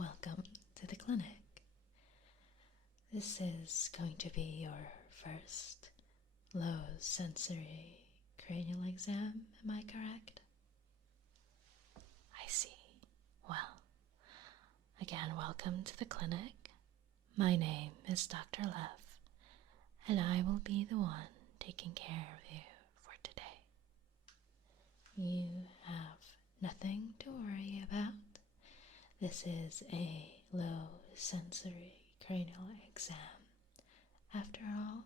welcome to the clinic. This is going to be your first low sensory cranial exam, am I correct? I see. Well, again, welcome to the clinic. My name is Dr. Love, and I will be the one taking care of you for today. You have nothing to worry about. This is a low sensory cranial exam, after all,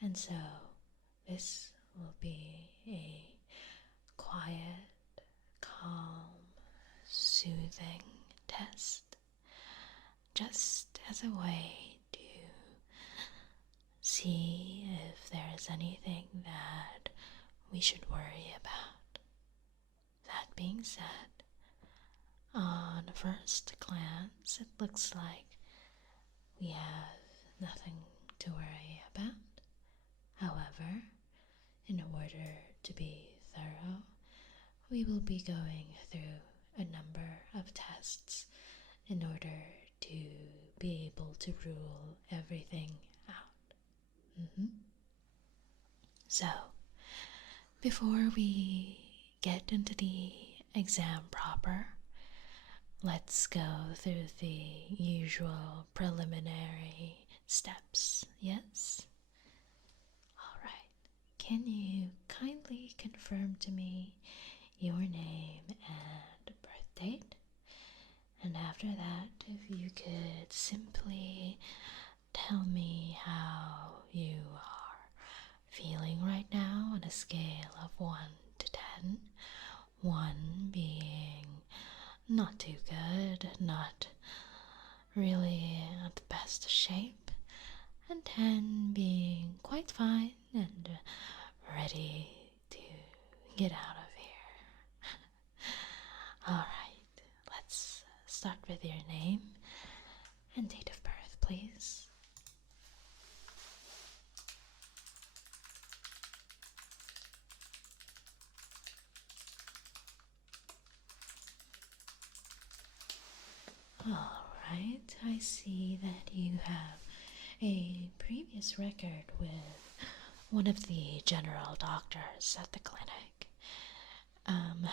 and so this will be a quiet, calm, soothing test, just as a way to see if there is anything that we should worry about. That being said, on first glance, it looks like we have nothing to worry about. However, in order to be thorough, we will be going through a number of tests in order to be able to rule everything out. So, before we get into the exam proper, let's go through the usual preliminary steps, yes? Alright, can you kindly confirm to me your name and birth date? And after that, if you could simply tell me how you are feeling right now on a scale of 1 to 10, 1 being not too good, not really at the best shape, and 10 being quite fine and ready to get out of here. Alright, let's start with your name and date of birth, please. Alright, I see that you have a previous record with one of the general doctors at the clinic.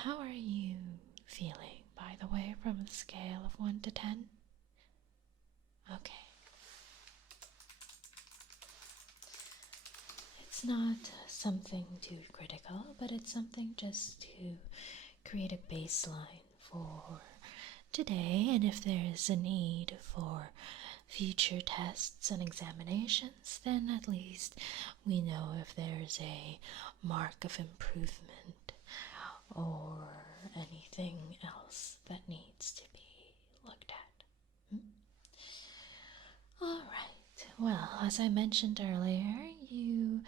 How are you feeling, by the way, from a scale of 1 to 10? Okay. It's not something too critical, but it's something just to create a baseline for today, and if there is a need for future tests and examinations, then at least we know if there's a mark of improvement or anything else that needs to be looked at. Alright, well, as I mentioned earlier, you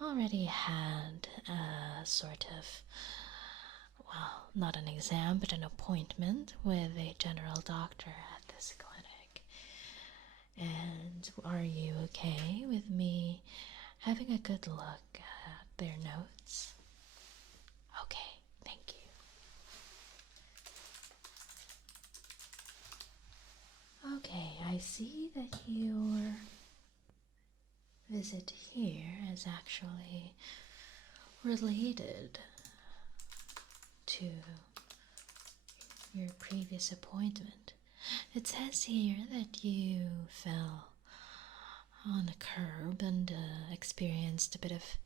already had a sort of, well, not an exam, but an appointment with a general doctor at this clinic. And are you okay with me having a good look at their notes? Okay, thank you. Okay, I see that your visit here is actually related to your previous appointment. It says here that you fell on a curb and experienced a bit of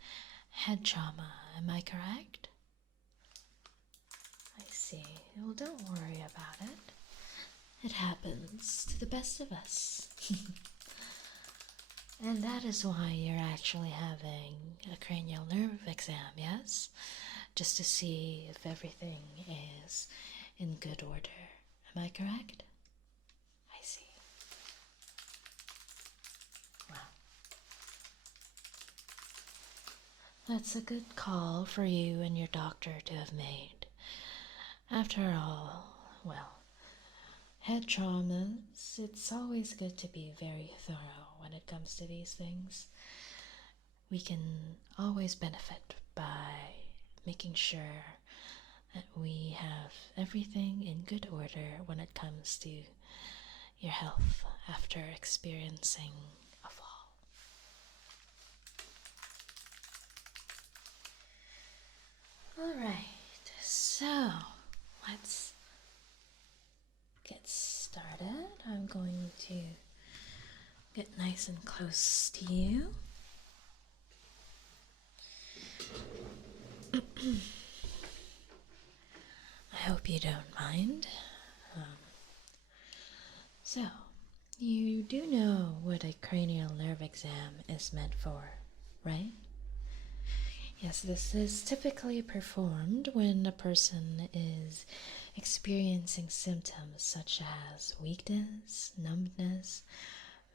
head trauma. Am I correct? I see. Well, don't worry about it. It happens to the best of us. And that is why you're actually having a cranial nerve exam, yes? Just to see if everything is in good order. Am I correct? I see. Wow. That's a good call for you and your doctor to have made. After all, well, head traumas, it's always good to be very thorough when it comes to these things. We can always benefit by making sure that we have everything in good order when it comes to your health after experiencing a fall. Alright, so let's get started. I'm going to get nice and close to you. I hope you don't mind. So, you do know what a cranial nerve exam is meant for, right? Yes, this is typically performed when a person is experiencing symptoms such as weakness, numbness,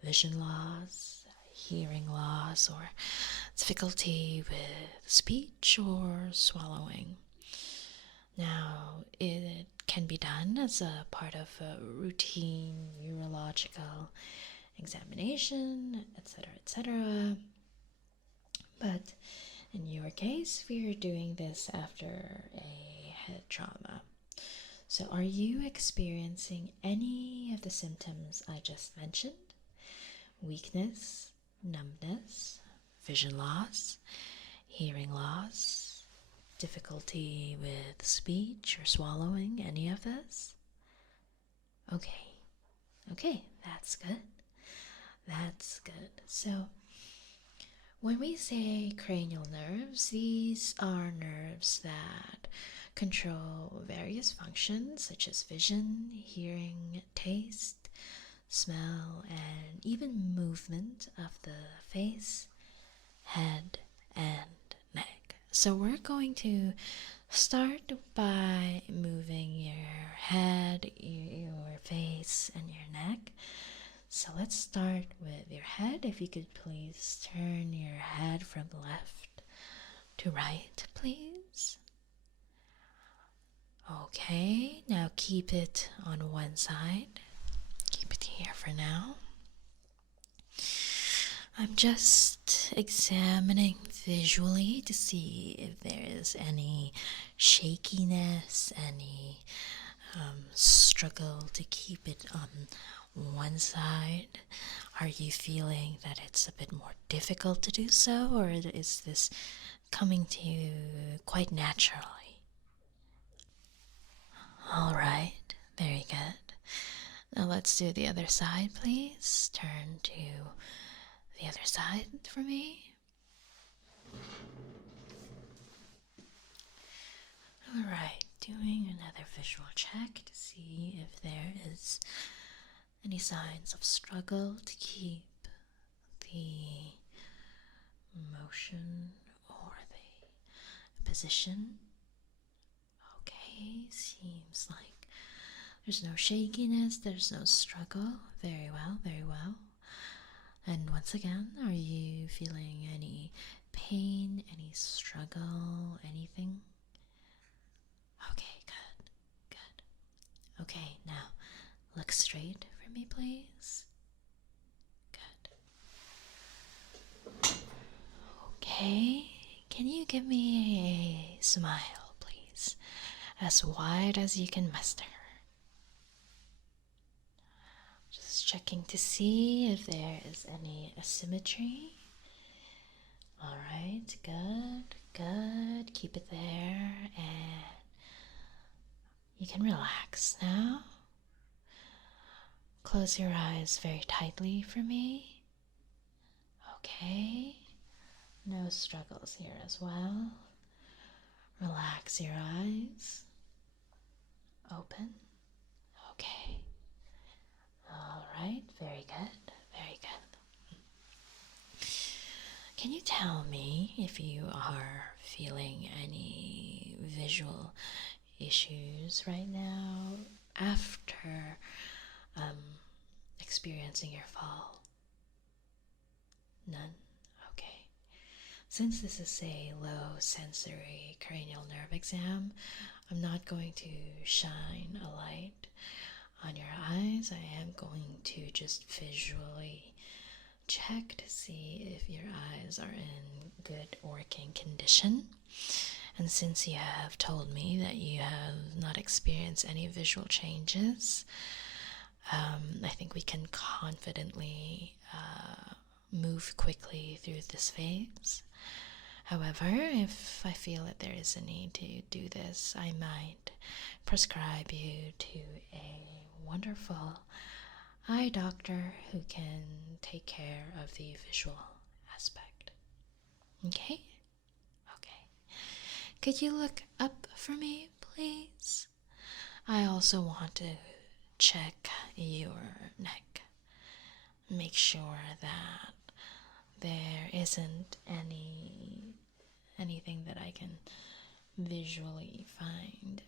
vision loss, hearing loss, or difficulty with speech or swallowing. Now, it can be done as a part of a routine neurological examination, etc., etc. But in your case, we're doing this after a head trauma. So, are you experiencing any of the symptoms I just mentioned? Weakness, numbness, vision loss, hearing loss, difficulty with speech or swallowing, any of this? Okay, that's good. That's good. So, when we say cranial nerves, these are nerves that control various functions such as vision, hearing, taste, smell, and even movement of the face, head, and neck. So we're going to start by moving your head, your face, and your neck. So let's start with your head. If you could please turn your head from left to right, please. Okay, now keep it on one side. Keep it here for now. I'm just examining visually to see if there is any shakiness, any struggle to keep it on one side. Are you feeling that it's a bit more difficult to do so, or is this coming to you quite naturally? All right, very good. Now let's do the other side, please. Turn to the other side for me. Alright, doing another visual check to see if there is any signs of struggle to keep the motion or the position. Okay, seems like there's no shakiness, there's no struggle. Very well, very well. And once again, are you feeling any pain, any struggle, anything? Okay, good, good. Okay, now look straight for me, please. Good. Okay, can you give me a smile, please? As wide as you can muster. Just checking to see if there is any asymmetry. Alright, good, good. Keep it there, and you can relax now. Close your eyes very tightly for me. Okay. No struggles here as well. Relax your eyes. Open. Okay. Alright, very good, very good. Can you tell me if you are feeling any visual issues right now after experiencing your fall? None? Okay. Since this is a low sensory cranial nerve exam, I'm not going to shine a light on your eyes. I am going to just visually check to see if your eyes are in good working condition. And since you have told me that you have not experience any visual changes, I think we can confidently move quickly through this phase. However, if I feel that there is a need to do this, I might prescribe you to a wonderful eye doctor who can take care of the visual aspect. Okay? Okay. Could you look up for me, please? I also want to check your neck. Make sure that there isn't anything that I can visually find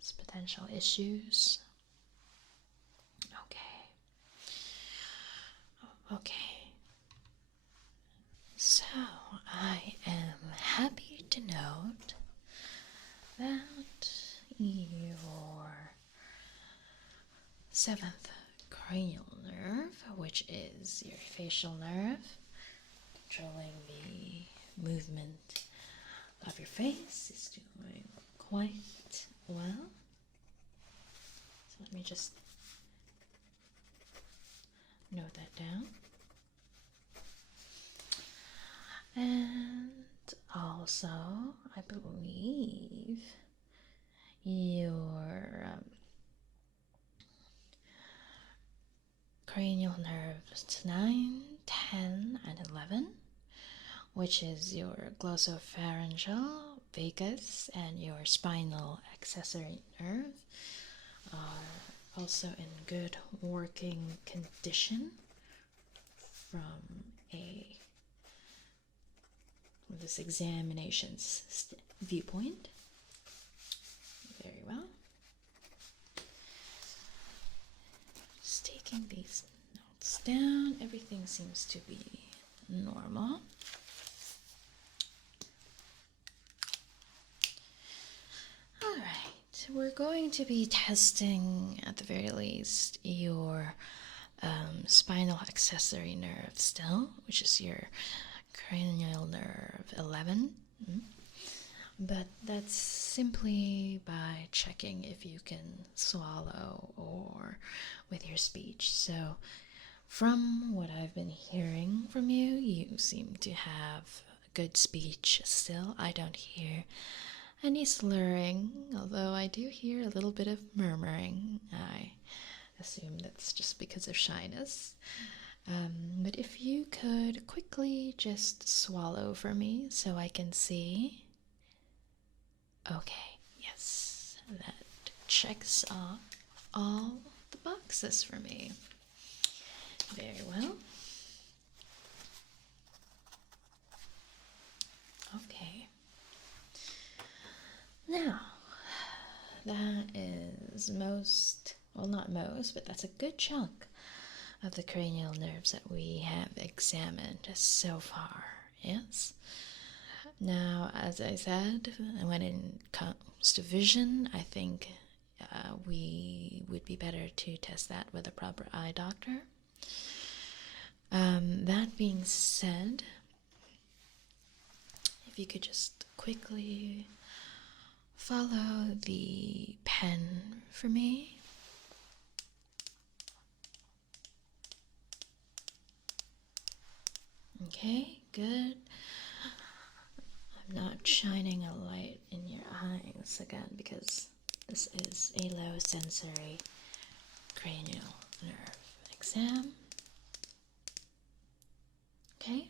as potential issues. Okay. Okay. So I am happy to note that your seventh cranial nerve, which is your facial nerve, controlling the movement of your face, is doing quite well. So let me just note that down. And also, I believe your cranial nerves 9, 10, and 11, which is your glossopharyngeal, vagus, and your spinal accessory nerve, are also in good working condition from this examination's viewpoint. Very well. Just taking these notes down. Everything seems to be normal. All right, we're going to be testing, at the very least, your spinal accessory nerve still, which is your cranial nerve 11. But that's simply by checking if you can swallow or with your speech. So from what I've been hearing from you, you seem to have good speech still. I don't hear any slurring, although I do hear a little bit of murmuring. I assume that's just because of shyness. But if you could quickly just swallow for me so I can see. Okay, yes, that checks off all the boxes for me. Very well. Okay. Now, that is not most, but that's a good chunk of the cranial nerves that we have examined so far, yes? Now, as I said, when it comes to vision, I think we would be better to test that with a proper eye doctor. That being said, if you could just quickly follow the pen for me. Okay, good. I'm not shining a light in your eyes again because this is a low sensory cranial nerve exam. Okay.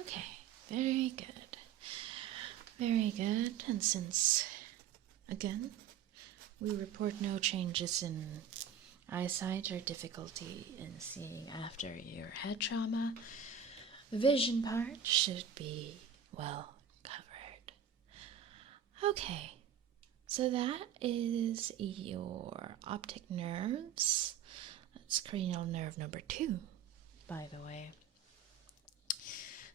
Okay, very good. Very good. And since, again, we report no changes in eyesight or difficulty in seeing after your head trauma, the vision part should be well covered. Okay, so that is your optic nerves. That's cranial nerve number 2, by the way.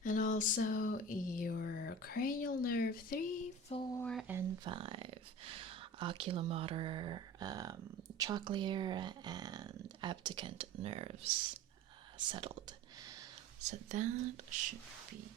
And also your cranial nerve 3, 4, and 5. Oculomotor, trochlear, and abducent nerves settled. So that should be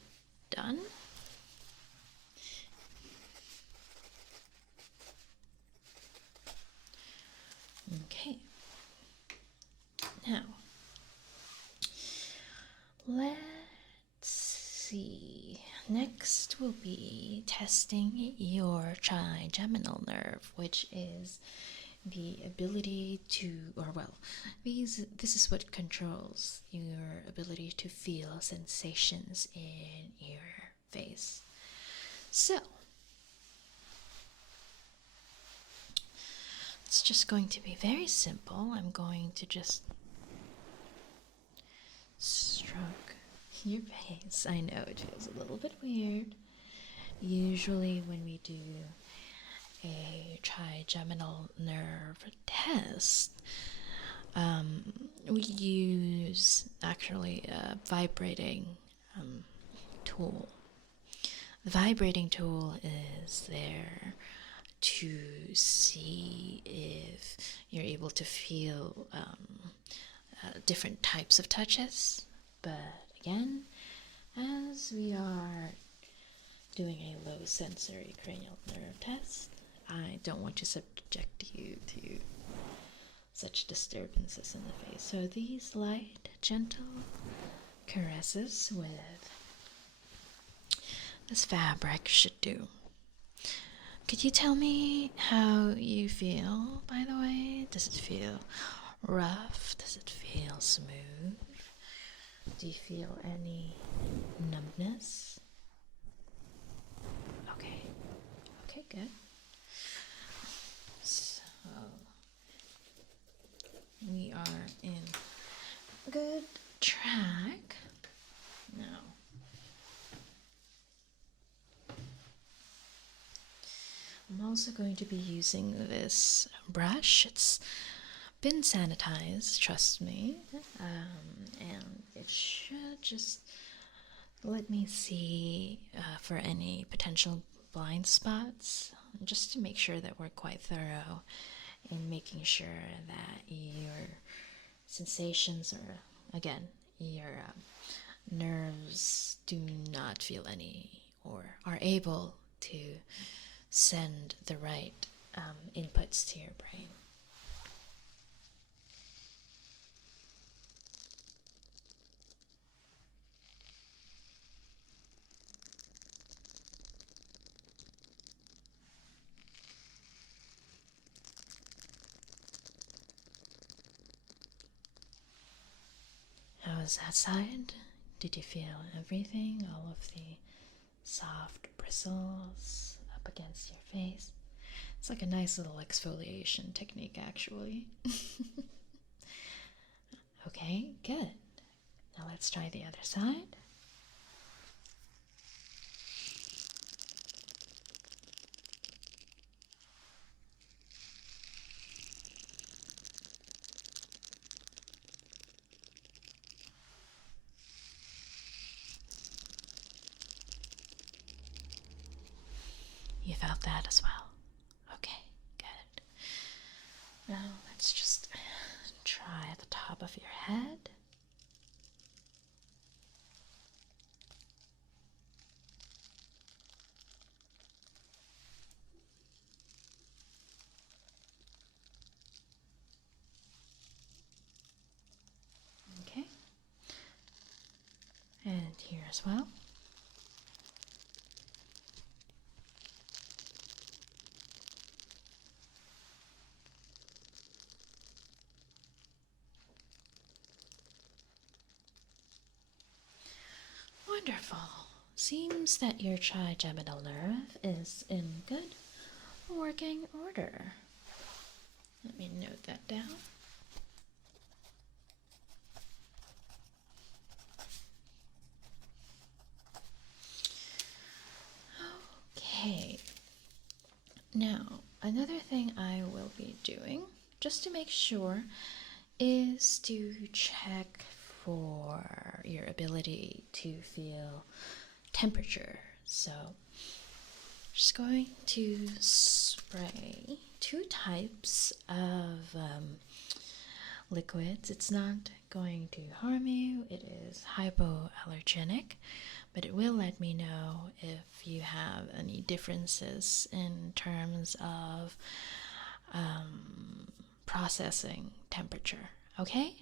see. Next will be testing your trigeminal nerve, which is the ability to, or well, this is what controls your ability to feel sensations in your face. So, it's just going to be very simple. I'm going to just stroke your face. I know it feels a little bit weird. Usually, when we do a trigeminal nerve test, we use actually a vibrating tool. The vibrating tool is there to see if you're able to feel different types of touches. But again, as we are doing a low sensory cranial nerve test, I don't want to subject you to such disturbances in the face. So these light, gentle caresses with this fabric should do. Could you tell me how you feel, by the way? Does it feel rough? Does it feel smooth? Do you feel any numbness? Okay. Okay, good. So, we are in good track. Now, I'm also going to be using this brush. It's been sanitized, trust me, and it should just let me see for any potential blind spots, just to make sure that we're quite thorough in making sure that your sensations, or again, your nerves do not feel any, or are able to send the right inputs to your brain. How was that side? Did you feel everything? All of the soft bristles up against your face? It's like a nice little exfoliation technique, actually. Okay, good. Now let's try the other side. You felt that as well. Okay, good. Now let's just try at the top of your head. Okay. And here as well. Wonderful. Seems that your trigeminal nerve is in good working order. Let me note that down. Okay. Now, another thing I will be doing, just to make sure, is to check for your ability to feel temperature. So, just going to spray 2 types of liquids. It's not going to harm you. It is hypoallergenic, but it will let me know if you have any differences in terms of processing temperature. Okay?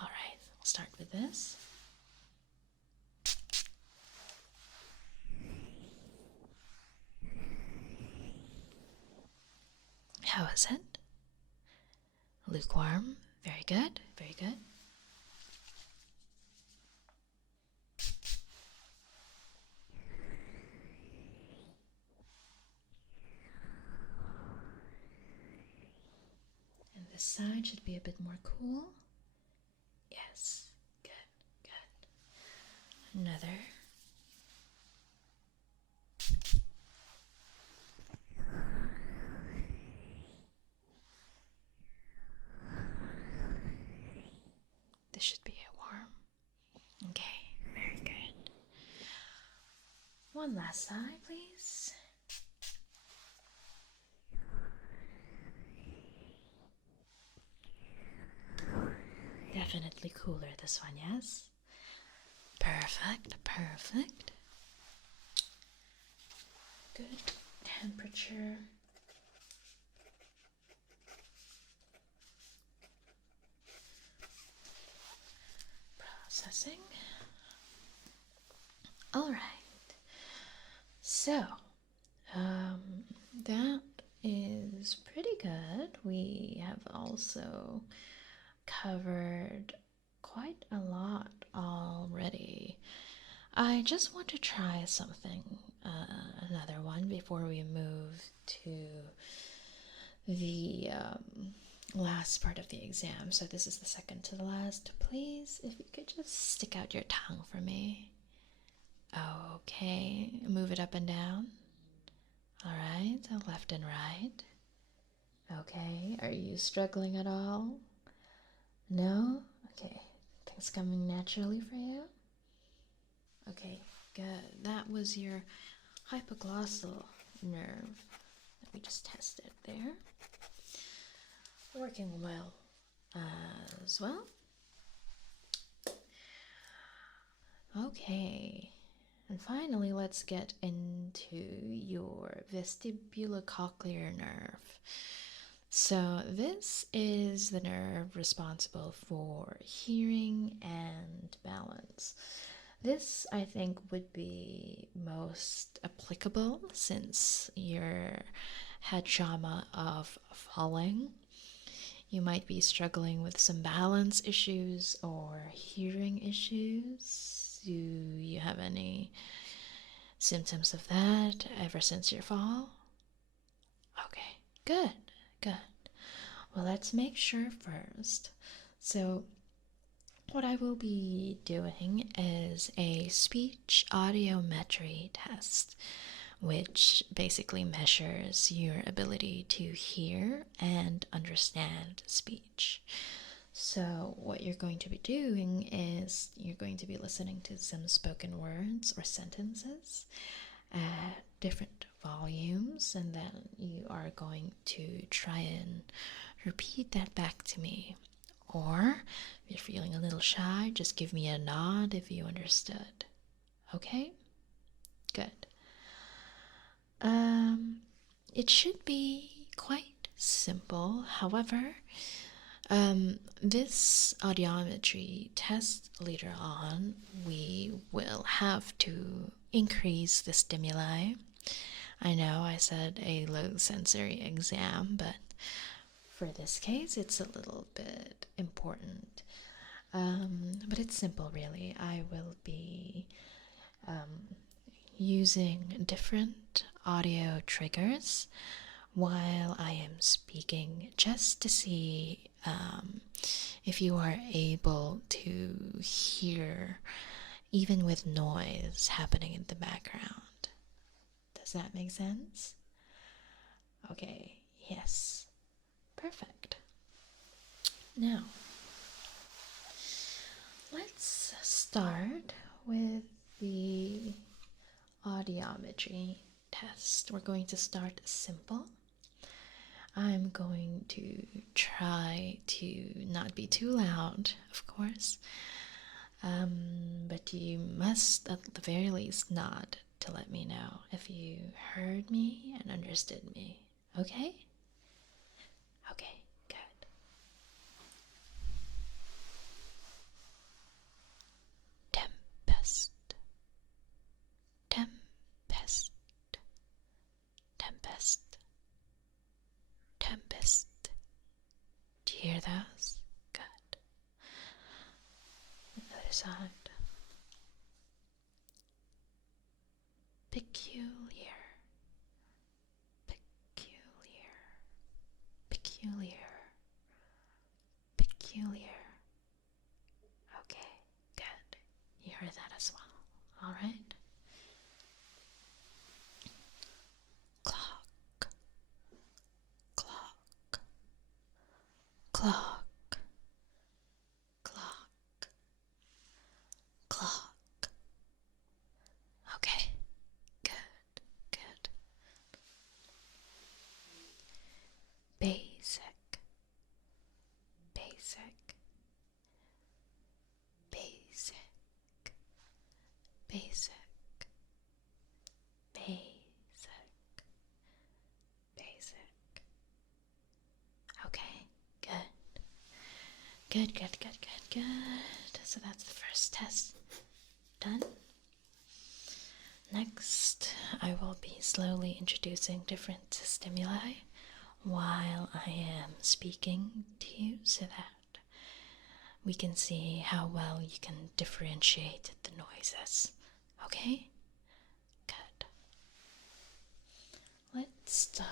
All right, we'll start with this. How is it? Lukewarm. Very good, very good. And this side should be a bit more cool. Yes, good, good. Another. This should be warm. Okay, very good. One last side, please. Definitely cooler, this one, yes? Perfect, perfect. Good temperature. Processing. All right. So, that is pretty good. We have also covered quite a lot already. I just want to try something, another one, before we move to the last part of the exam. So this is the second to the last. Please, if you could just stick out your tongue for me. Okay, move it up and down. All right, left and right. Okay, are you struggling at all? No? Okay, things coming naturally for you? Okay, good. That was your hypoglossal nerve that we just tested there. Working well as well. Okay, and finally, let's get into your vestibulocochlear nerve. So this is the nerve responsible for hearing and balance. This, I think, would be most applicable since your had trauma of falling. You might be struggling with some balance issues or hearing issues. Do you have any symptoms of that ever since your fall? Okay, good, good. Well, let's make sure first. So, what I will be doing is a speech audiometry test, which basically measures your ability to hear and understand speech. So, what you're going to be doing is you're going to be listening to some spoken words or sentences at different volumes, and then you are going to try and repeat that back to me. Or if you're feeling a little shy, just give me a nod if you understood. Okay? Good. It should be quite simple. However, this audiometry test later on, we will have to increase the stimuli. I know I said a low sensory exam, but for this case, it's a little bit important. But it's simple, really. I will be using different audio triggers while I am speaking, just to see if you are able to hear even with noise happening in the background. Does that make sense? Okay, yes. Perfect. Now, let's start with the audiometry test. We're going to start simple. I'm going to try to not be too loud, of course, but you must at the very least nod to let me know if you heard me and understood me. Okay? Okay, good. Tempest, tempest, tempest, tempest. hear those? Good. The other side. Peculiar. Peculiar. Peculiar. Peculiar. Okay, good. You heard that as well. Alright. Clock. Clock. Clock. Clock. Clock. Okay. Good. Good. Basic. Basic. Basic. Basic. Basic. Basic. Okay, good. Good, good, good, good, good. So that's the first test done. Next, I will be slowly introducing different stimuli while I am speaking to you so that we can see how well you can differentiate the noises. Okay? Good. Let's start.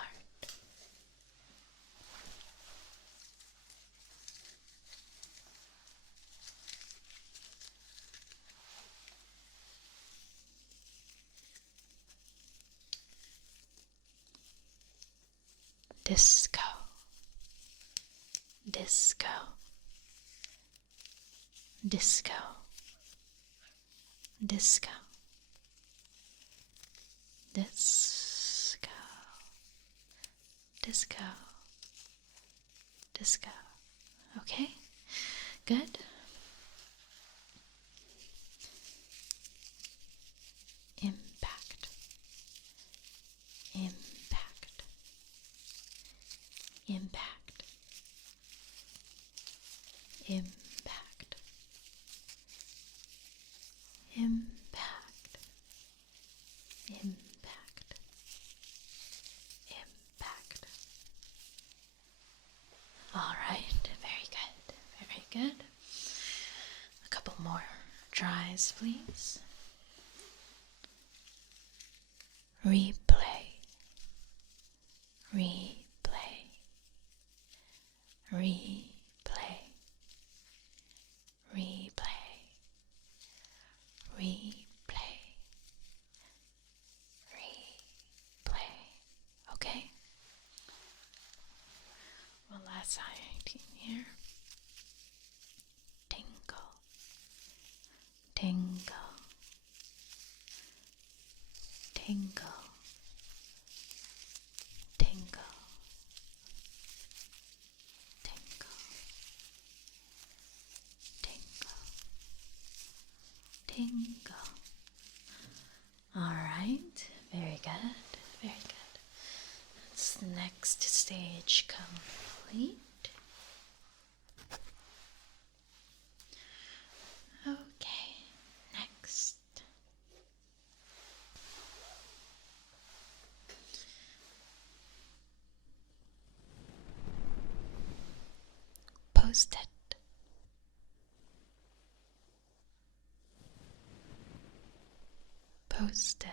Disco. Disco. Disco. Disco. Disco. Disco. Disco. Okay? Good. Impact. Impact. Impact. Impact. Impact. Impact. Impact. Alright, very good. Very good. A couple more tries, please. Replay. Replay. Replay. Replay. Replay. Replay. Okay? One last side here. Tingle. Tingle. Tingle. Tingle. Tingle. Tingle. Tingle. Alright, very good, very good. That's the next stage complete. Okay, next. Post-it. Post-it.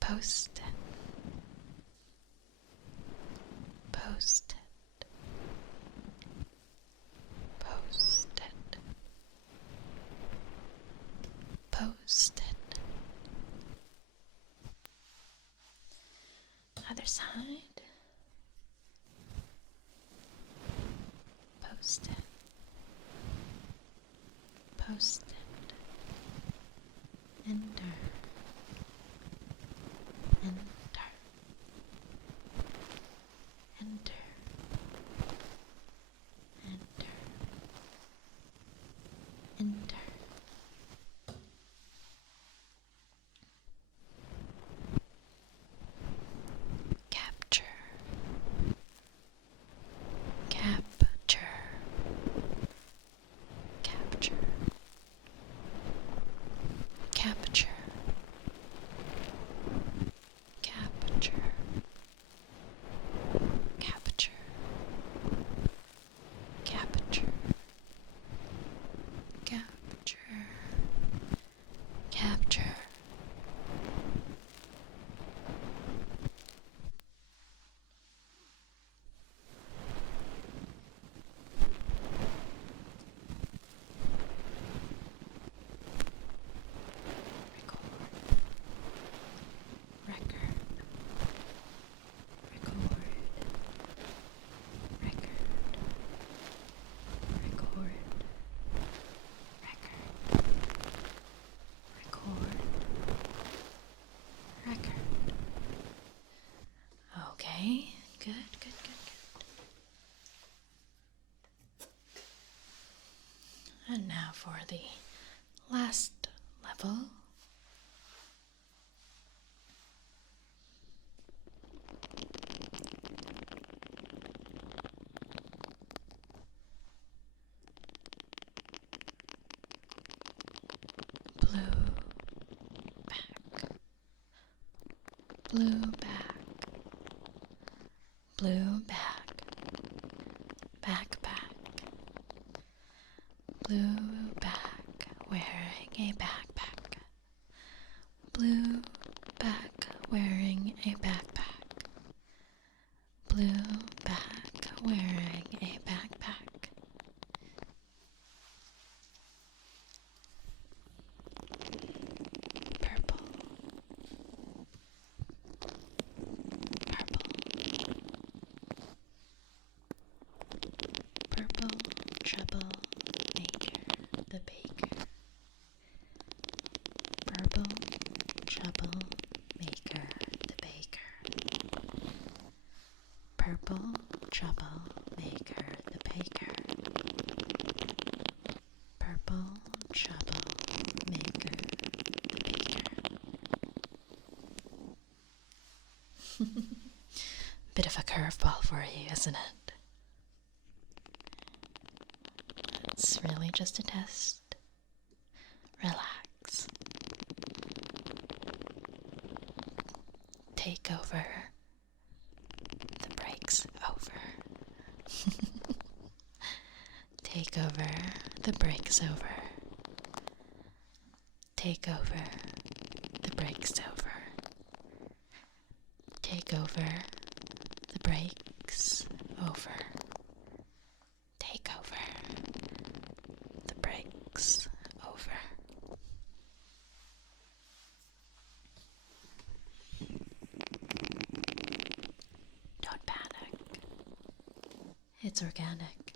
Post-it. Post-it. Post-it. Post-it. Other side. Post-it. Post-it. Enter. Enter. Enter. Enter. Enter. Capture. Capture. Capture. Capture. And now for the last level. Blue back, blue back, backpack, blue back, wearing a backpack, blue back, wearing a backpack, blue back, wearing a backpack. Purple, purple, troublemaker, the baker. Purple troublemaker, the baker. Purple troublemaker, the baker. Purple troublemaker, the baker. Bit of a curveball for you, isn't it? It's really just a test. Relax. Take over. The break's over. Take over. The break's over. Take over. The break's over. Take over. The break's over. Take over. The break's over. Don't panic. It's organic.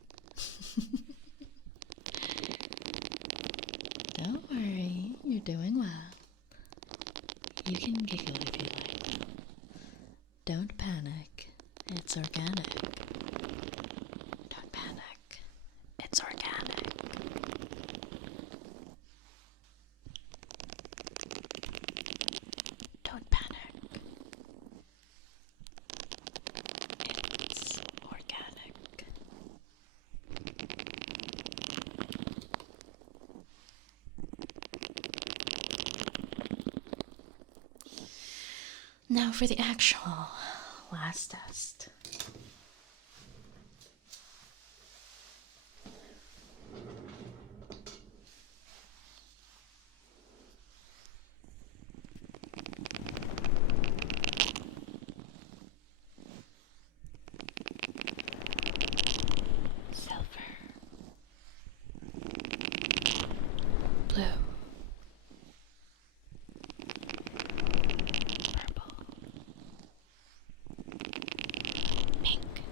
Don't worry, you're doing well. You can giggle if you like. Don't panic. It's organic. Don't panic. It's organic. Don't panic. It's organic. Now for the actual last test. Silver, blue, purple, pink,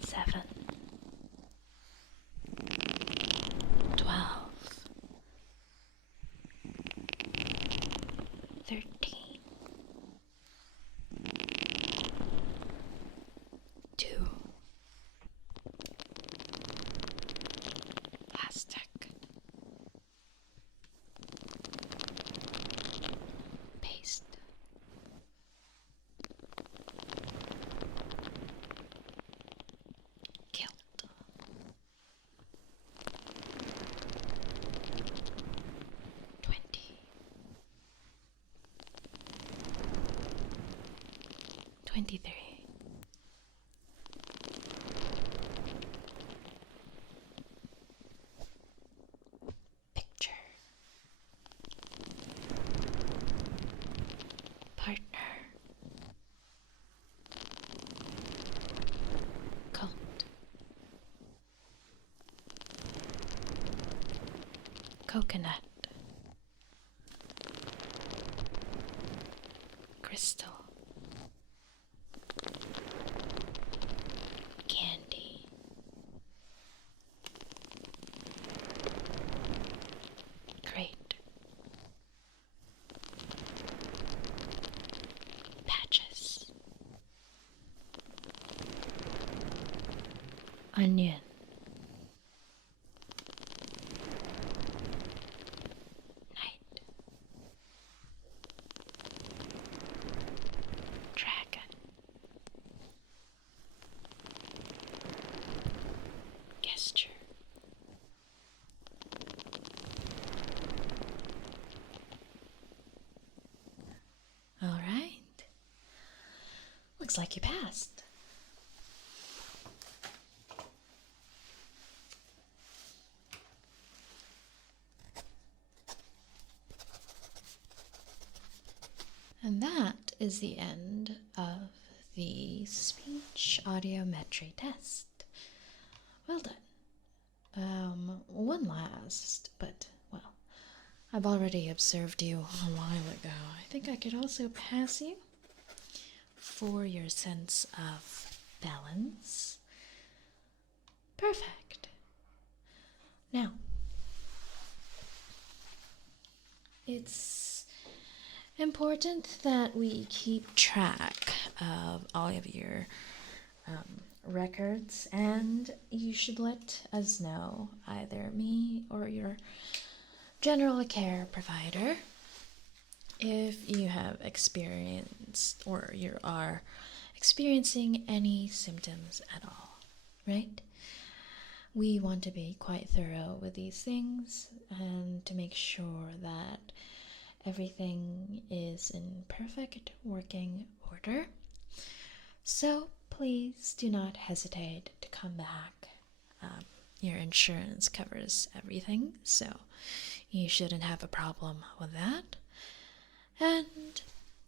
7, 12, 13, 2, plastic, paste, kilt, $20, 23, picture, partner, cult, coconut, crystal, candy, crate, patches, onion, looks like you passed. And that is the end of the speech audiometry test. Well done. One last, but, well, I've already observed you a while ago. I think I could also pass you for your sense of balance. Perfect. Now, it's important that we keep track of all of your records, and you should let us know, either me or your general care provider, if you have experienced or you are experiencing any symptoms at all, right? We want to be quite thorough with these things and to make sure that everything is in perfect working order. So please do not hesitate to come back. Your insurance covers everything, so you shouldn't have a problem with that. And,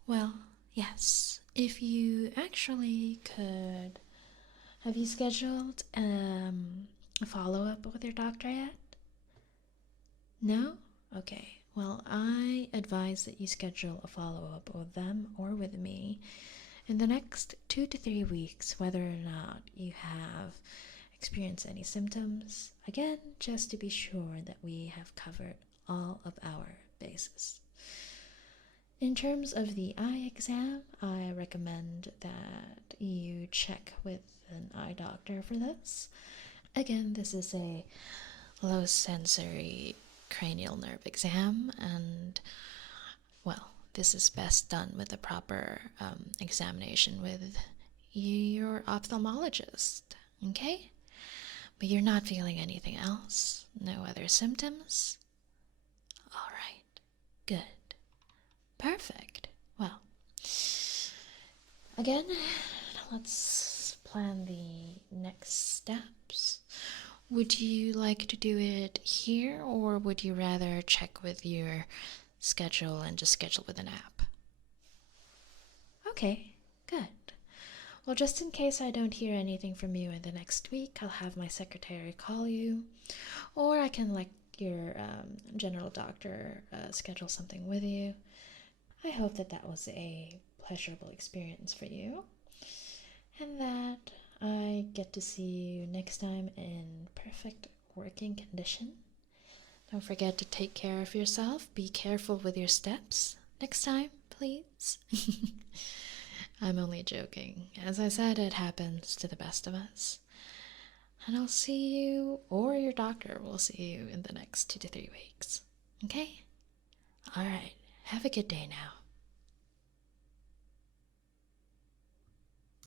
well, yes, if you actually could, have you scheduled a follow-up with your doctor yet? No? Okay. Well, I advise that you schedule a follow-up with them or with me in the next 2 to 3 weeks, whether or not you have experienced any symptoms. Again, just to be sure that we have covered all of our bases. In terms of the eye exam, I recommend that you check with an eye doctor for this. Again, this is a low sensory cranial nerve exam, and, well, this is best done with a proper examination with your ophthalmologist, okay? But you're not feeling anything else? No other symptoms? All right, good. Perfect. Well, again, let's plan the next steps. Would you like to do it here, or would you rather check with your schedule and just schedule with an app? Okay, good. Well, just in case I don't hear anything from you in the next week, I'll have my secretary call you, or I can let your general doctor schedule something with you. I hope that that was a pleasurable experience for you, and that I get to see you next time in perfect working condition. Don't forget to take care of yourself. Be careful with your steps next time, please. I'm only joking. As I said, it happens to the best of us. And I'll see you, or your doctor will see you in the next 2 to 3 weeks. Okay? All right. Have a good day now.